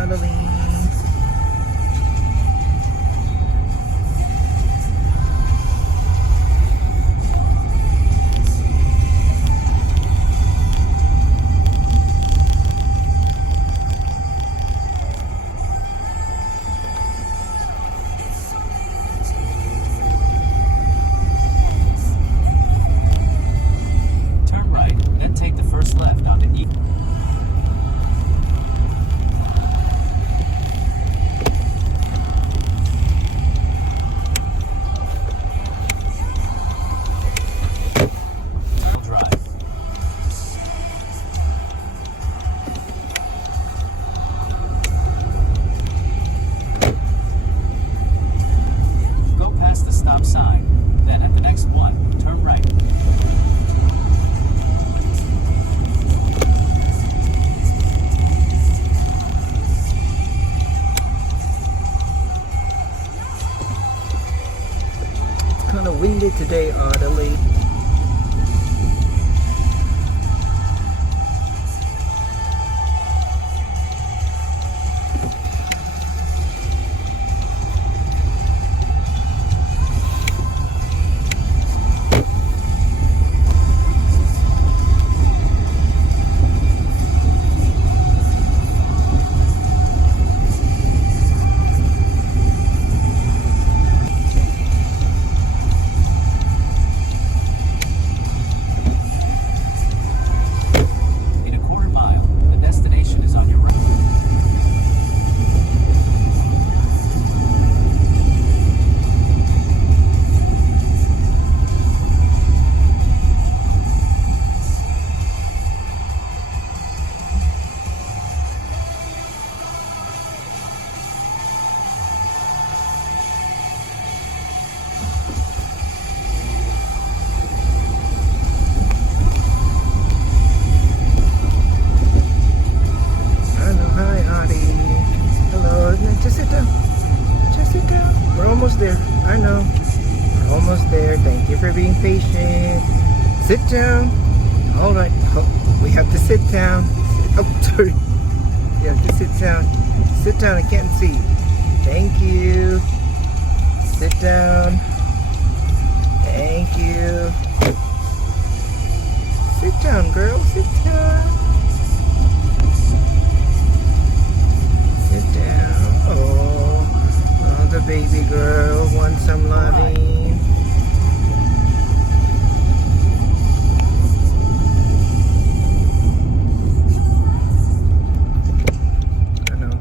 Adeline. Turn right, then take the first left onto E. Drive. Go past the stop sign. Then at the next one, turn right. It's kind of windy today, Adeline. In a quarter mile, the destination is on your right. Hello, hi, Adi. Hello, no, just sit down. Just sit down. We're almost there. I know. We're almost there. Thank you for being patient. Sit down. All right. Oh, we have to sit down. Oh, sorry. You have to sit down. Sit down. I can't see. Thank you. Sit down. Thank you. Sit down, girl. Sit down. Sit down. Oh, the baby girl wants some loving. I know.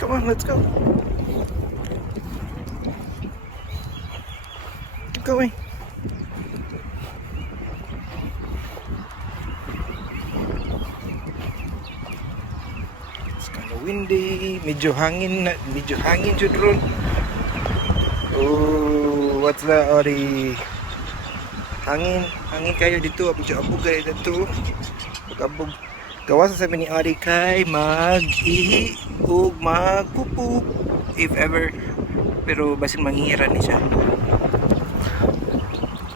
Come on, let's go. Keep going. It's kind of windy. Medyo hangin jud ron. Oh, what's that, Ori? Hangin kayo dito. Medyo abog kayo dito. Pag-abog. Gawas sa sabi ni Ori kay mag-ihi o magpupo if ever. Pero basin manghihira ni siya.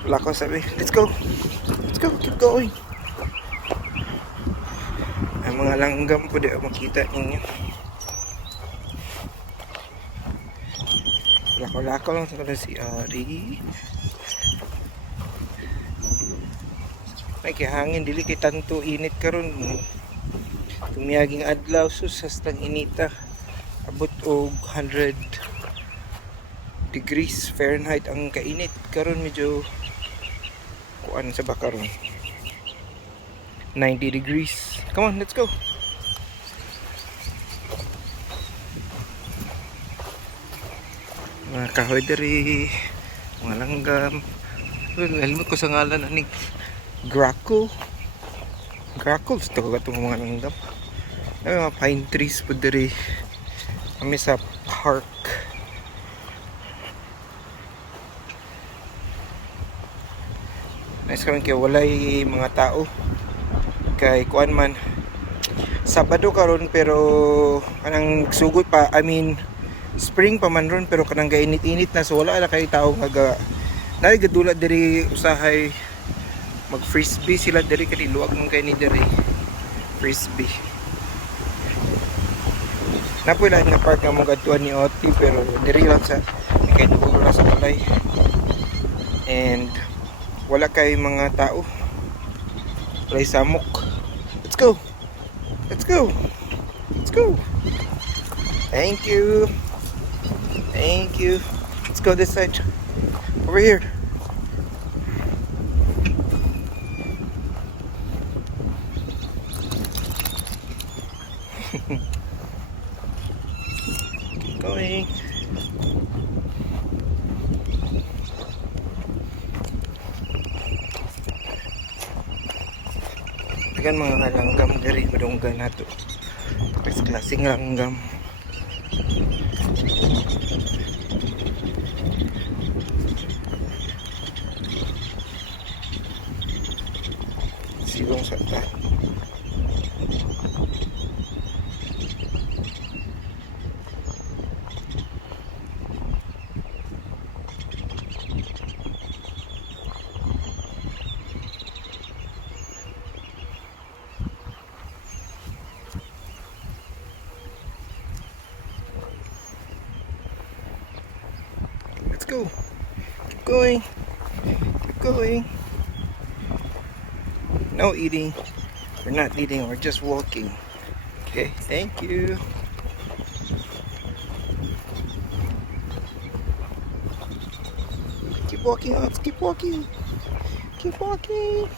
Wala ko sabi. Let's go. Let's go. Keep going. Ang mga langgam po di makita ninyo. Lako-lako lang sa si Ori. May kihangin dili kay tanto init karon. Tumiyaging adlaw sus hastang inita. Abot og 100 degrees Fahrenheit ang kainit karon medyo kuan sa bakaron. 90 degrees. Come on, let's go. Mga kahoy diri, mga langgam. Helmet ko sa ngalan ani Grackle. Grackles to katong mga langgam. Ay, mga pine trees po diri. Kami sa park. Nice karon kay walay mga tao. Kay kuan man Sabado karon pero kanang sugod pa, I mean spring pa man ron pero kanang gainit-init na so wala na kay tao nga dahil gadula diri usahay mag frisbee sila diri kay luwag man kay ni diri frisbee. Napoy lang nga park nga mong gadtuan ni Oti pero diri lang sa kay duol ra sa balay. And wala kay mga tao. Walay samok. Let's go. Let's go. Let's go. Thank you. Thank you. Let's go this side. Over here. Keep going. Kan mga langgam dari madunggan nato. Mas klaseng langgam. Silong sa ta. Let's go. Keep going. Keep going. No eating. We're not eating. We're just walking. Okay. Thank you. Keep walking, Ox. Keep walking. Keep walking.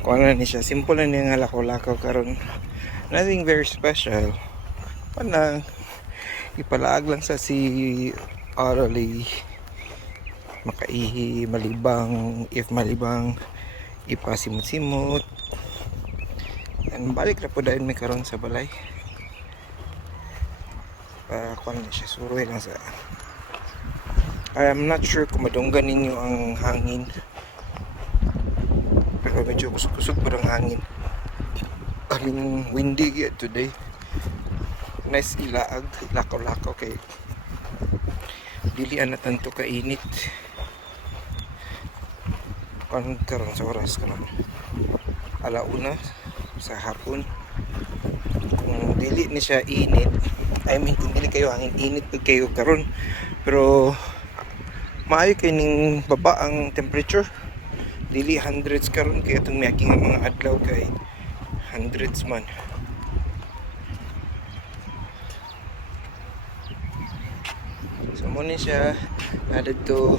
Kuha na ni siya. Simple na niya nga lakaw-lakaw karon. Nothing very special. Panang ipalaag lang sa si orally makaihi, malibang, if malibang ipasimot-simot. And balik na po dahil may karon sa balay. Kuha na siya. Suroy lang sa I'm not sure kung madunggan ninyo ang hangin. Pero medyo kusog-kusog po ng hangin. Aling windy today. Nice ilaag, lakaw-lakaw kay dilian na tanto kainit. Kan karon sa oras karon. Alauna sa hapon. Kung dili ni siya init, I mean kung dili kayo hangin init pag kayo karon. Pero maayo kay ning baba ang temperature. Dili hundreds karon kay atong miaking mga adlaw kay hundreds man. So mo ni siya na dito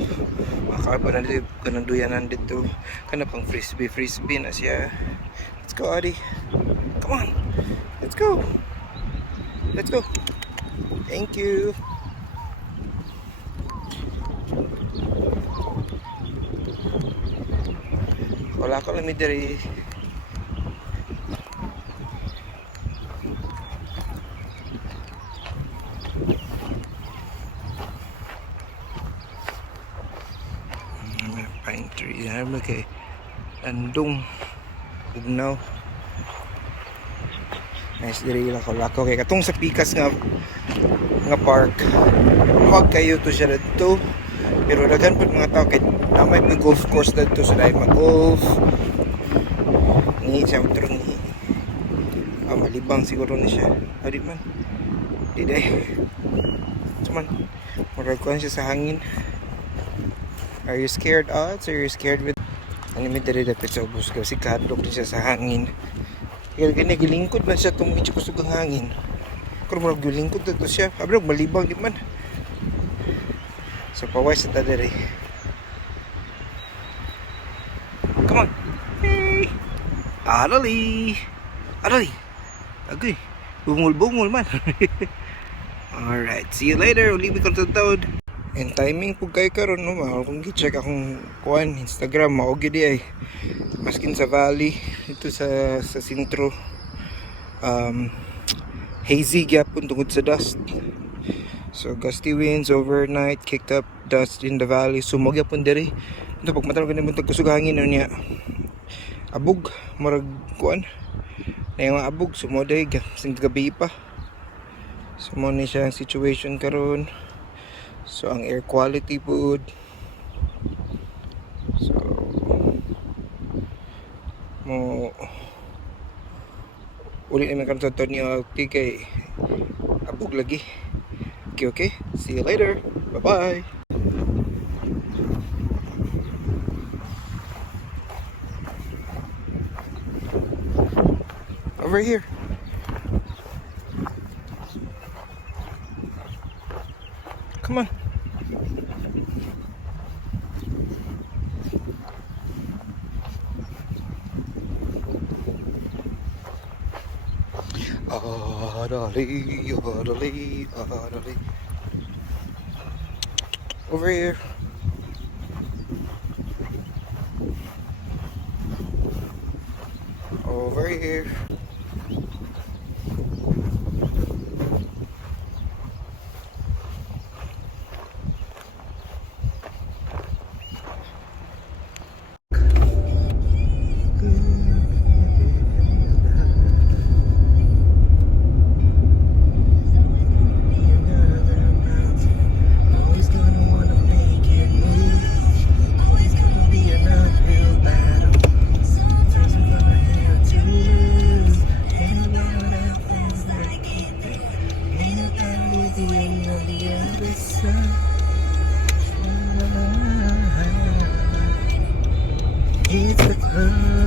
makaba na dito kanang duyanan dito kana pang frisbee na siya. Let's go Adi. Come on. Let's go. Let's go. Thank you. Wala ko lang diri. Pine tree. Yan kay andong ugnaw. Nice diri lakaw-lakaw kay katong sa pikas nga park. Huwag kayo to siya dito. Pero daghan po mga tao kay namay may golf course dito sa dahil mag-golf. Ni siya utro ni malibang siguro ni siya. Adi man. Di day. Cuman murag kuan siya sa hangin. Are you scared odds or are you scared with ano may diri dapat sa ubos kasi kahadlok din siya sa hangin. Kaya gani gilingkod man siya itong medyo kusog ang hangin. Kung murag gilingkod dito siya. Abrog malibang di man. So paway sa tadiri. Come on. Hey. Arali. Arali. Agoy. Bungol-bungol man. Alright. See you later. Uli mi kontentod. And timing po kayo karon no. Kung gi-check akong kuan Instagram. Maogi di ay. Maskin sa valley. Ito sa sentro. hazy gyapon tungod sa dust. So gusty winds overnight kicked up dust in the valley. Sumog yapon diri. Ito pag matawag ni buntag kusog hangin niya. Abog marag kuan. Na yung abog sumoday sing gabi pa. So mo ni siya ang situation karon. So ang air quality food. So mo uli naman karon sa niyo kay abog lagi. Okay, see you later. Bye bye. Over here. Come on. Adali, adali, adali. Over here. Over here. It's the club.